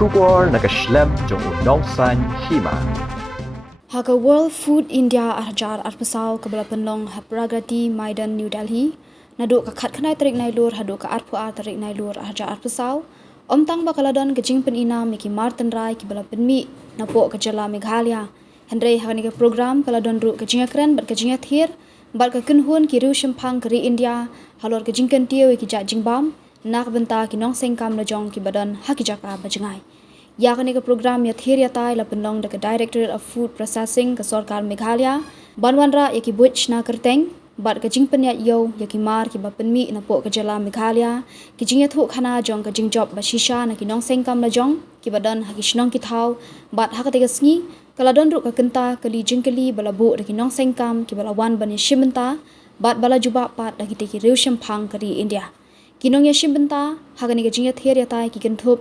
Shubor nakaslem jong Nongseng Hima. Haka World Food India Arjar Arpasau Kabala Penlong Hapragati Maidan New Delhi Naduk ka khat khanai tarik nai lur haduk ka arpu ar tarik nai lur Arjar Arpasau Omtang bakaladon ke jing penina Miki Martin Rai Kibala Penmi Napok ke Jylla Meghalaya Hendrei hakani ke program kaladon ru ke jingakren bat ke jingathir bat ke kunhun ki Riewshemphang ke India halor ke jingkan tieu ki ja jingbam nak benta ki Nongseng kam lajong ki badan hakijaka bajengai Yakani ke program ya thir ya tai la penlong de Directorate of Food Processing ke Sarkar Meghalaya banwanra ya ki buch na kerteng bat ke jingpen ya yo ya ki mar ki bapenmi na po ke Jylla Meghalaya ki jing ya thu khana jong ke jingjob ba shisha na ki Nongseng kam la jong ki badan ha ki shnong ki thau bat ha ka te sngi kaladon ru ka kenta kali jingkali bala bu de ki Nongseng kam ki bala wan ban shimenta bat bala juba pat da ki te ki Riewshemphang kari India kinong ya shimenta ha ka ni ke jing ya thir ya tai ki kentup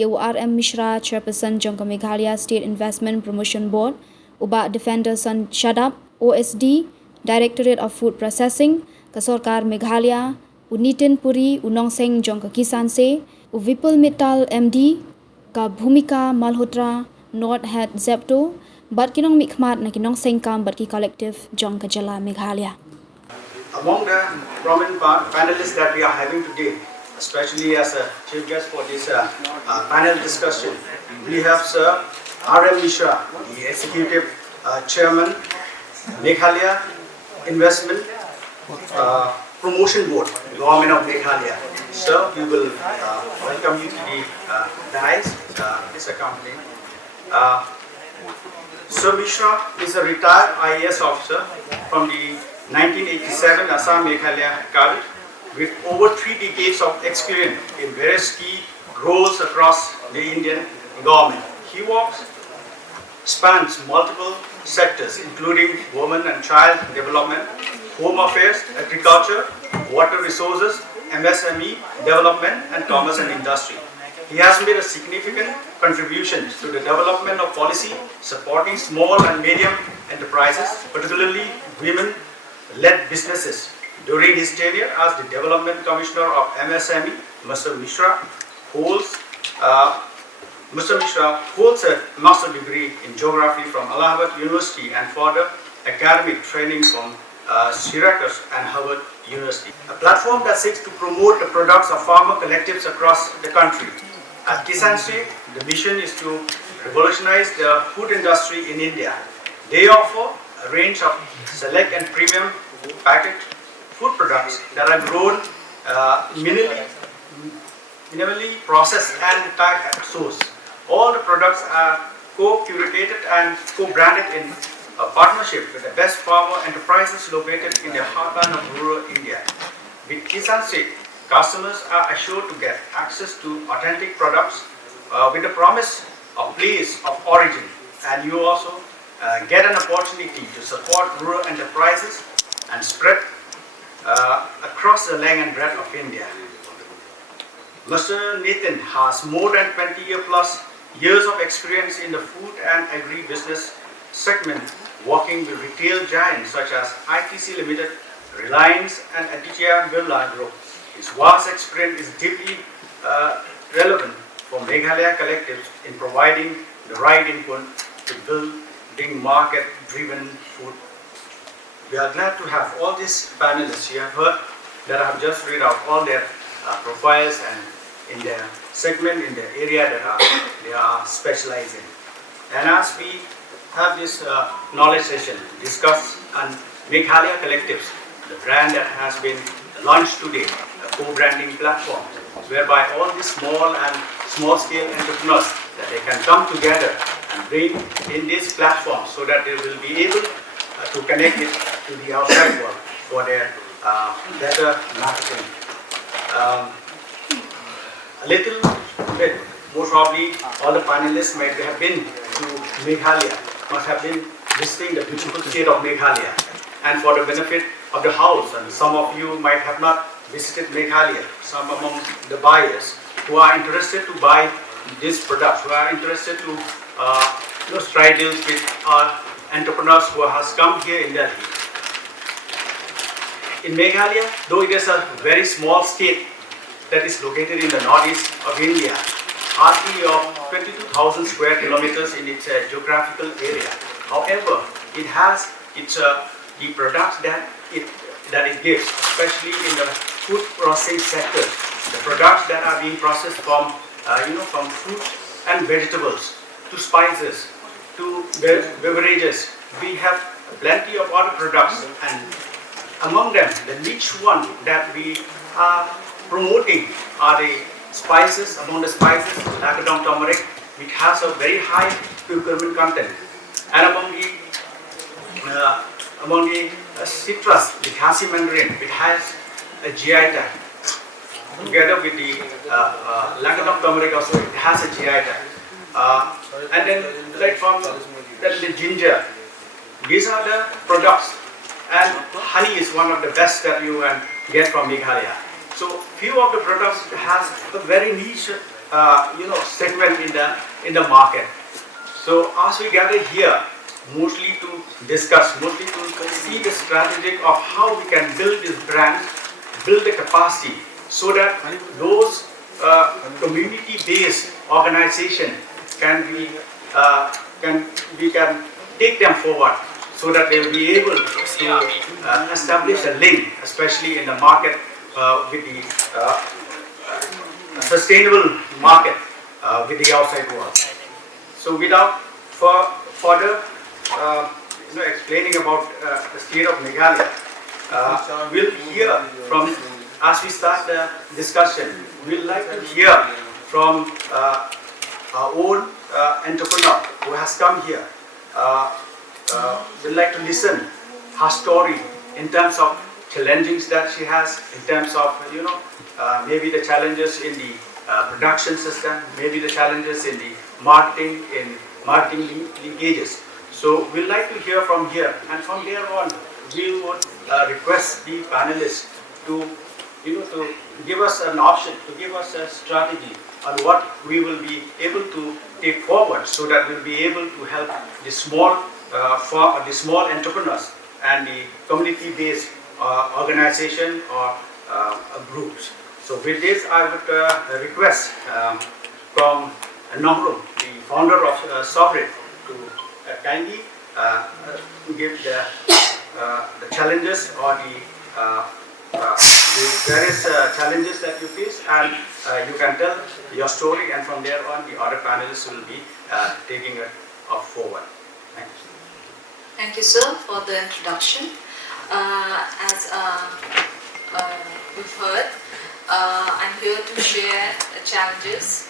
RM Mishra, Chairperson Jongka Meghalaya State Investment Promotion Board, Uba Defender San Shadab, OSD, Directorate of Food Processing, Kasorkar Meghalaya, Unitin Puri, Nongseng Jongka Kisan Se, Vipul Mittal MD, Ka Bhumika Malhotra, North Head Zepto, Bat Kinong Mikmat na Nongseng Kam Bat Ki Collective Jongka Jylla Meghalaya. Among the prominent panelists that we are having today, especially as a chief guest for this panel discussion, we have Sir RM Mishra, the Executive Chairman, Meghalaya Investment Promotion Board, Government of Meghalaya. Sir, we will welcome you to the dais, this accompanying. Sir Mishra is a retired IAS officer from the 1987 Assam Meghalaya Cabinet, with over 3 decades of experience in various key roles across the Indian government. He spans multiple sectors including women and child development, home affairs, agriculture, water resources, MSME development, and commerce and industry. He has made a significant contribution to the development of policy supporting small and medium enterprises, particularly women-led businesses. During his tenure as the Development Commissioner of MSME, Mr. Mishra holds a master's degree in geography from Allahabad University and further academic training from Syracuse and Harvard University. A platform that seeks to promote the products of farmer collectives across the country. At Kisan State, the mission is to revolutionize the food industry in India. They offer a range of select and premium packaged food products that are grown minimally processed and packed at source. All the products are co-curated and co-branded in a partnership with the best farmer enterprises located in the heartland of rural India. With Kisan State, customers are assured to get access to authentic products with the promise of place of origin, and you also get an opportunity to support rural enterprises and spread across the length and breadth of India. Mr. Nathan has more than 20 years of experience in the food and agri-business segment, working with retail giants such as ITC Limited, Reliance, and Jylla Group. His vast experience is deeply relevant for Meghalaya collectives in providing the right input to building market-driven food. We are glad to have all these panelists. You have heard that I have just read out all their profiles and in their segment, in the area that they are specialized in. And as we have this knowledge session to discuss on Meghalaya Collectives, the brand that has been launched today, a co-branding platform, whereby all these small-scale entrepreneurs that they can come together and bring in this platform so that they will be able to connect it to the outside world for their better marketing. A little bit, most probably all the panelists might have been to Meghalaya, must have been visiting the beautiful state of Meghalaya. And for the benefit of the house, and some of you might have not visited Meghalaya, some among the buyers who are interested to buy these products, who are interested to strike deals with our entrepreneurs who has come here in Delhi. In Meghalaya, though it is a very small state that is located in the northeast of India, hardly of 22,000 square kilometers in its geographical area. However, it has the products that it gives, especially in the food processing sector. The products that are being processed from from fruit and vegetables to spices to beverages. We have plenty of other products, and among them, the niche one that we are promoting are the spices. Among the spices, lactodom turmeric, which has a very high curcumin content, and among the citrus, the cassie mandarin, it has a GI tag. Together with the lactodom turmeric also, it has a GI tag. And then, like from the ginger, these are the products. And honey is one of the best that you can get from Meghalaya. So few of the products has a very niche, segment in the market. So as we gather here, mostly to discuss, mostly to see the strategy of how we can build this brand, build the capacity, so that those community-based organization we can take them forward, so that they will be able to establish a link, especially in the market with the sustainable market with the outside world. So without further explaining about the state of Meghalaya, we'll hear from, as we start the discussion, we'd like to hear from our own entrepreneur who has come here. We'd like to listen her story in terms of challenges that she has, in terms of maybe the challenges in the production system, maybe the challenges in the marketing linkages. So we'd like to hear from here, and from there on, we would request the panelists to give us an option, to give us a strategy on what we will be able to take forward, so that we'll be able to help the small entrepreneurs and the community-based organization or groups. So with this, I would request from Nongseng, the founder of Sovereign, to kindly give the challenges or the various challenges that you face, and you can tell your story, and from there on, the other panelists will be taking it forward. Thank you. Thank you, sir, for the introduction. As we've heard, I'm here to share the challenges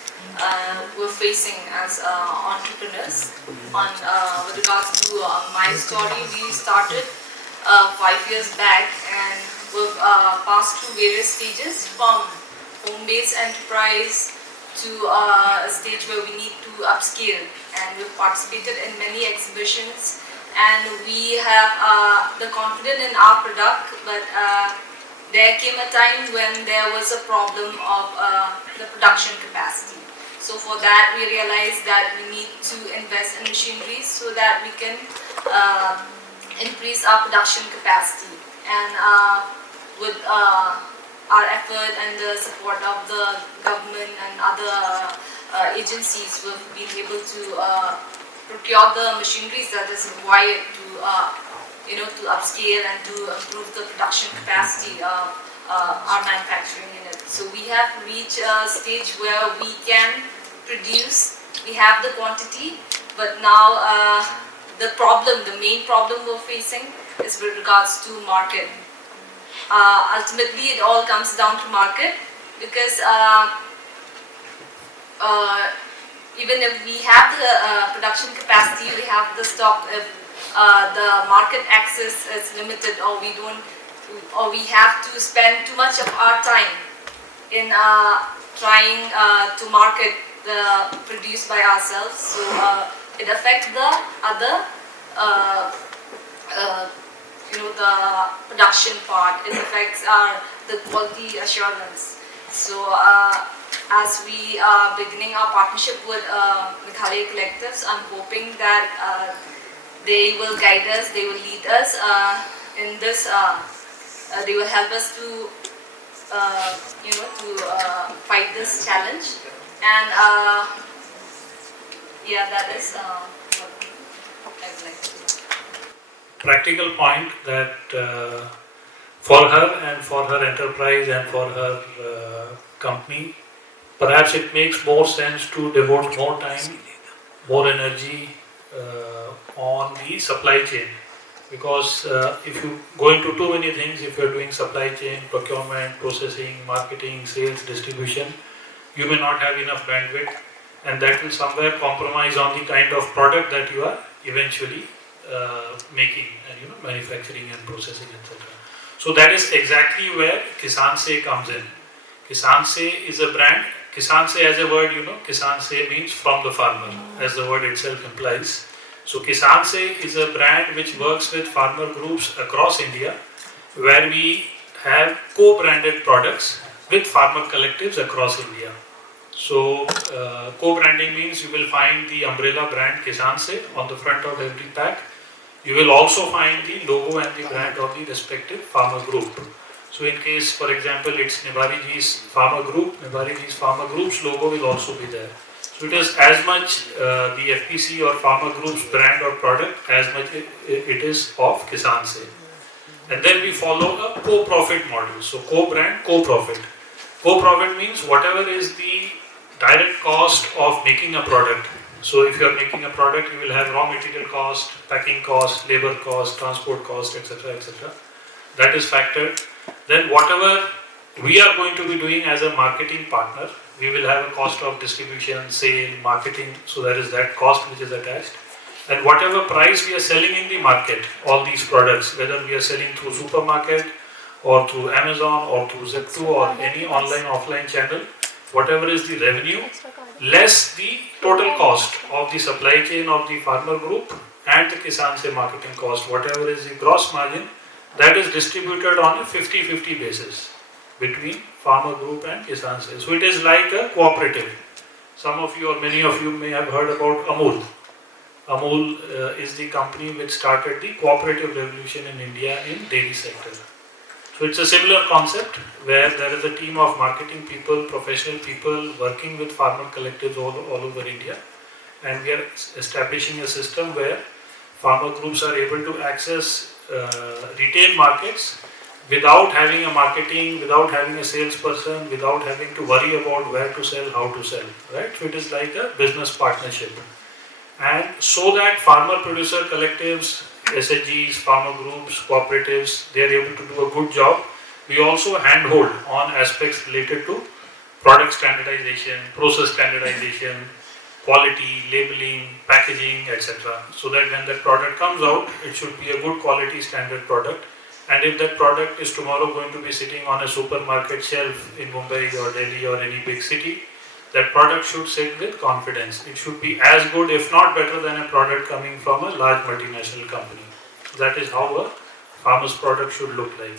we're facing as entrepreneurs. With regards to my story, we started 5 years back, and we've passed through various stages, from home-based enterprise to a stage where we need to upscale, and we've participated in many exhibitions, and we have the confidence in our product, but there came a time when there was a problem of the production capacity. So for that, we realized that we need to invest in machinery so that we can increase our production capacity. And with our effort and the support of the government and other agencies, we've been able to procure the machineries that is required to to upscale and to improve the production capacity of our manufacturing unit. So we have reached a stage where we can produce, we have the quantity, but now the main problem we're facing is with regards to market. Ultimately, it all comes down to market, because even if we have the production capacity, we have the stock, if the market access is limited, or we have to spend too much of our time in trying to market the produce by ourselves, so it affects the other the production part. It affects the quality assurance. So as we are beginning our partnership with Meghalaya Collectives, I'm hoping that they will guide us, they will lead us in this, they will help us to fight this challenge. And yeah, that is what I would like to do. Practical point that for her and for her enterprise and for her company, perhaps it makes more sense to devote more time, more energy on the supply chain. Because if you go into too many things, if you're doing supply chain, procurement, processing, marketing, sales, distribution, you may not have enough bandwidth, and that will somewhere compromise on the kind of product that you are eventually making and manufacturing and processing, etc. So that is exactly where Kisan Se comes in. Kisan Se is a brand. Kisan Se as a word, Kisan Se means from the farmer, as the word itself implies. So Kisan Se is a brand which works with farmer groups across India, where we have co-branded products with farmer collectives across India. So co-branding means you will find the umbrella brand Kisan Se on the front of every pack. You will also find the logo and the brand of the respective farmer group. So in case, for example, it's Nibariji's farmer group, Nibariji's farmer group's logo will also be there. So it is as much the FPC or farmer group's brand or product as much it is of Kisan Se. And then we follow a co-profit model. So co-brand, co-profit. Co-profit means whatever is the direct cost of making a product. So if you are making a product, you will have raw material cost, packing cost, labor cost, transport cost, etc., etc. That is factored. Then whatever we are going to be doing as a marketing partner, we will have a cost of distribution, sale, marketing. So there is that cost which is attached. And whatever price we are selling in the market, all these products, whether we are selling through supermarket or through Amazon or through Zepto or any online offline channel, whatever is the revenue less the total cost of the supply chain of the farmer group and the Kisan Se marketing cost, whatever is the gross margin, that is distributed on a 50-50 basis between farmer group and Kisan Se. So it is like a cooperative. Some of you or many of you may have heard about Amul. Amul is the company which started the cooperative revolution in India in dairy sector. So it's a similar concept where there is a team of marketing people, professional people working with farmer collectives all over India, and we are establishing a system where farmer groups are able to access retail markets without having a marketing, without having a salesperson, without having to worry about where to sell, how to sell, right? So it is like a business partnership. And so that farmer producer collectives, SHGs, farmer groups, cooperatives, they are able to do a good job. We also handhold on aspects related to product standardization, process standardization, quality, labeling, packaging, etc. So that when that product comes out, it should be a good quality standard product. And if that product is tomorrow going to be sitting on a supermarket shelf in Mumbai or Delhi or any big city, that product should sit with confidence. It should be as good, if not better, than a product coming from a large multinational company. That is how a farmer's product should look like.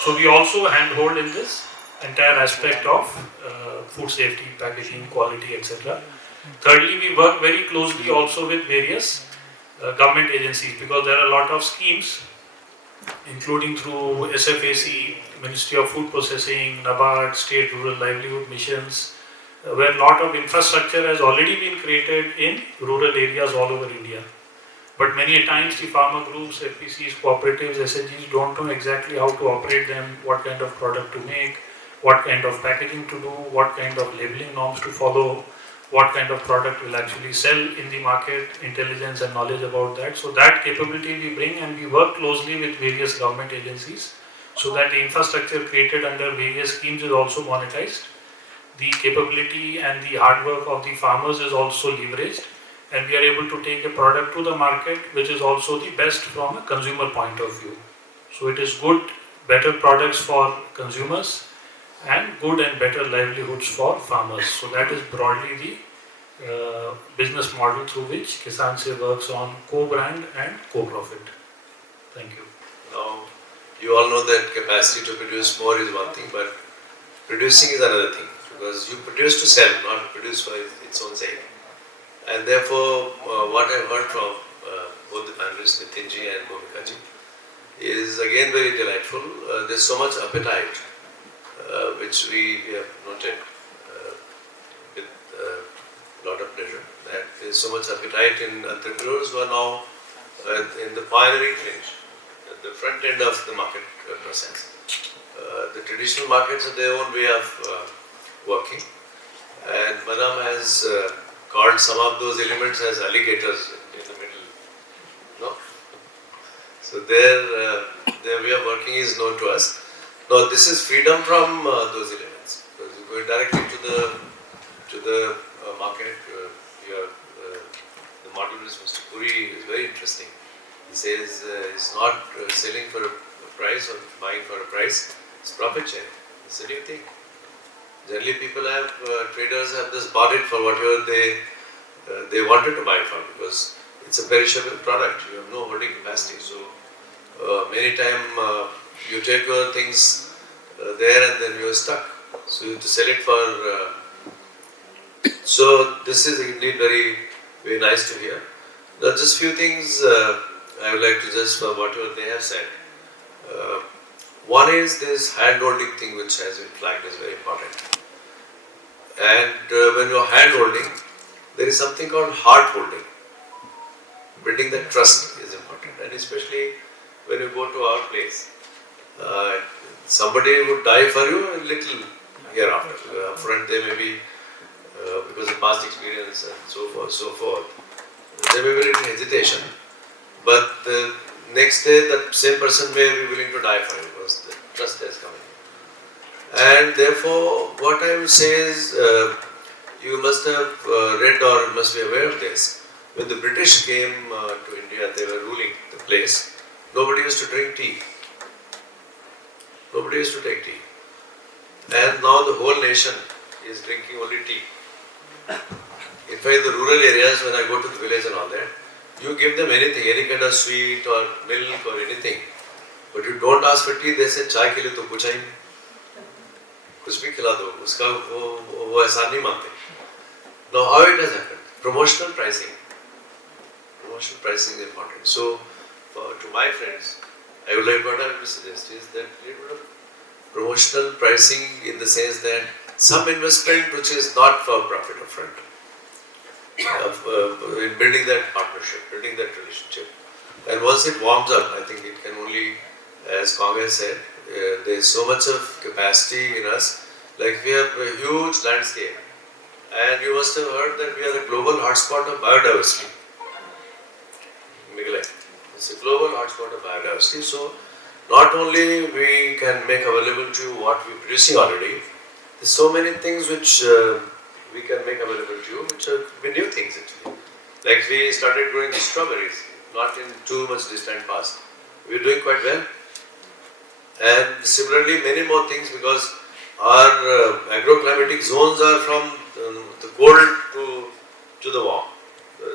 So we also handhold in this entire aspect of food safety, packaging, quality, etc. Thirdly, we work very closely also with various government agencies, because there are a lot of schemes, including through SFAC, Ministry of Food Processing, NABARD, State Rural Livelihood Missions, where a lot of infrastructure has already been created in rural areas all over India. But many times the farmer groups, FPCs, cooperatives, SHGs don't know exactly how to operate them, what kind of product to make, what kind of packaging to do, what kind of labeling norms to follow, what kind of product will actually sell in the market, intelligence and knowledge about that. So that capability we bring, and we work closely with various government agencies so that the infrastructure created under various schemes is also monetized. The capability and the hard work of the farmers is also leveraged, and we are able to take a product to the market which is also the best from a consumer point of view. So it is good, better products for consumers and good and better livelihoods for farmers. So that is broadly the business model through which Kisan Se works on co-brand and co-profit. Thank you. Now, you all know that capacity to produce more is one thing, but producing is another thing. Because you produce to sell, not produce for its own sake. And therefore, what I have heard from both the panelists, Nitinji and Bhumikaji, is again very delightful. There's so much appetite, which we have noted with There's so much appetite in entrepreneurs who are now in the pioneering range, at the front end of the market process. The traditional markets have their own way of working, and Madam has called some of those elements as alligators in the middle. No? So their way of working is known to us. Now this is freedom from those elements. Because you go directly to the market. The modulist Mr. Puri is very interesting. He says it's not selling for a price or buying for a price. It's profit sharing. It's a new thing. Generally, people have traders have just bought it for whatever they wanted to buy it for, because it's a perishable product. You have no holding capacity. So many times you take your things there and then you are stuck. So you have to sell it for. So this is indeed very, very nice to hear. There are just few things I would like to just whatever they have said. One is this hand-holding thing, which has been flagged as very important. And when you are hand-holding, there is something called heart-holding. Building that trust is important, and especially when you go to our place. Somebody would die for you a little hereafter. Upfront they may be, because of past experience and so forth, there may be a little hesitation. But the next day that same person may be willing to die for you because the trust has come in. And therefore, what I will say is, you must have read or must be aware of this. When the British came to India, they were ruling the place. Nobody used to drink tea. Nobody used to take tea. And now the whole nation is drinking only tea. In fact, the rural areas, when I go to the village and all that, you give them anything, any kind of sweet or milk or anything. But you don't ask for tea, they say, chai ke liye to kuch nahi. Kuch bhi khila do. Uska wo aisa nahi mante. Now, how it has happened? Promotional pricing. Promotional pricing is important. So, to my friends, I would like what I would suggest is that promotional pricing in the sense that some investment which is not for profit upfront. In building that partnership, building that relationship. And once it warms up, I think it can only, as Congress said, there is so much of capacity in us. Like we have a huge landscape. And you must have heard that we are a global hotspot of biodiversity. It's a global hotspot of biodiversity. So, not only we can make available to you what we're producing already, there's so many things which we can make available to you, which are new things actually. Like we started growing strawberries, not in too much distant past. We're doing quite well. And similarly, many more things, because our agroclimatic zones are from the cold to the warm.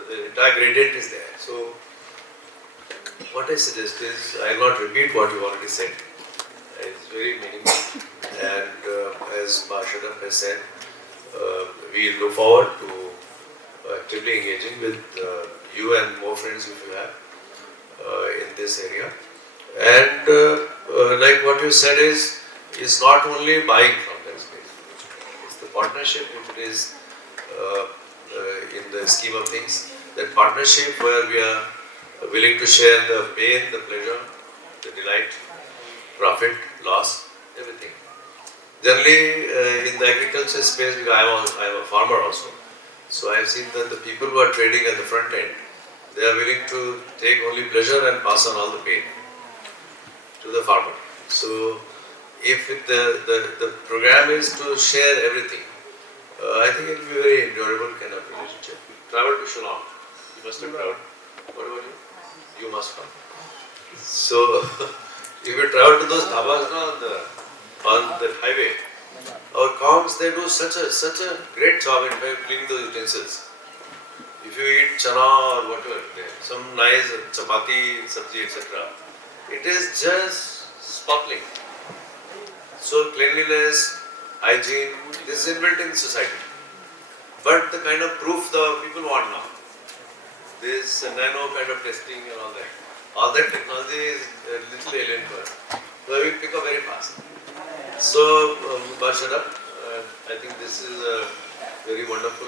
The entire gradient is there. So, what I suggest is, I will not repeat what you already said. It's very meaningful. And as Bashadam has said, we look forward to actively engaging with you and more friends if you have in this area. And like what you said is not only buying from that space. It's the partnership, if it is in the scheme of things, that partnership where we are willing to share the pain, the pleasure, the delight, profit, loss, everything. Generally, in the agriculture space, because I am a farmer also, so I have seen that the people who are trading at the front end, they are willing to take only pleasure and pass on all the pain to the farmer. So, if the program is to share everything, I think it will be a very endurable kind of relationship. Travel to Shillong. You must have traveled. What about you? You must come. So, if you travel to those dhabas on the highway, our coms, they do such a great job in cleaning those utensils. If you eat chana or whatever, some nice chapati, sabji, etc., it is just sparkling. So cleanliness, hygiene, this is inbuilt in society. But the kind of proof the people want now, this nano kind of testing and all that technology is a little alien for us. So we pick up very fast. So, Bashara, I think this is a very wonderful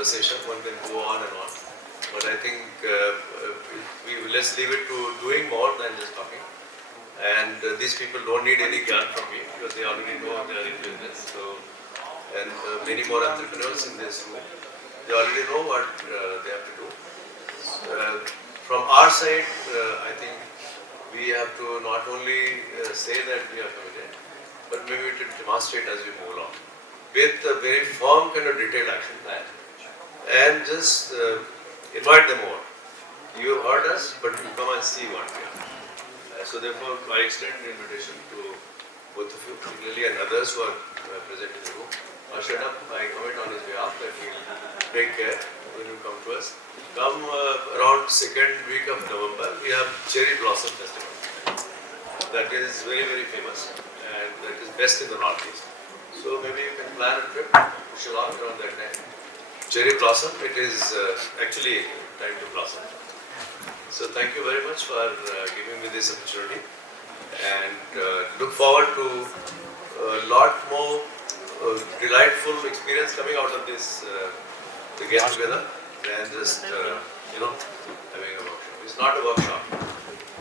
conversation. One can go on and on. But I think let's leave it to doing more than just talking. And these people don't need any guide from me because they already know they are in business. So, and many more entrepreneurs in this room, they already know what they have to do. From our side, I think we have to not only say that we are committed, but maybe to demonstrate as we move along with a very firm kind of detailed action plan and just invite them over. You have heard us, but you come and see what we are. So therefore, I extend an invitation to both of you, particularly and others who are present in the room. Ashadam, I commit on his behalf that he will take care when you come to us. Come around second week of November, we have Cherry Blossom Festival. That is very, very famous and that is best in the Northeast. So maybe you can plan a trip to Shillong around that time. Cherry Blossom, it is actually time to blossom. So thank you very much for giving me this opportunity and look forward to a lot more delightful experience coming out of this the get together than just having a workshop. It's not a workshop.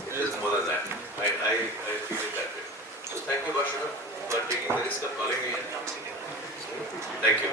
It is more than that. I feel it that way. So thank you, Bashara, for taking the risk of calling me here. Thank you.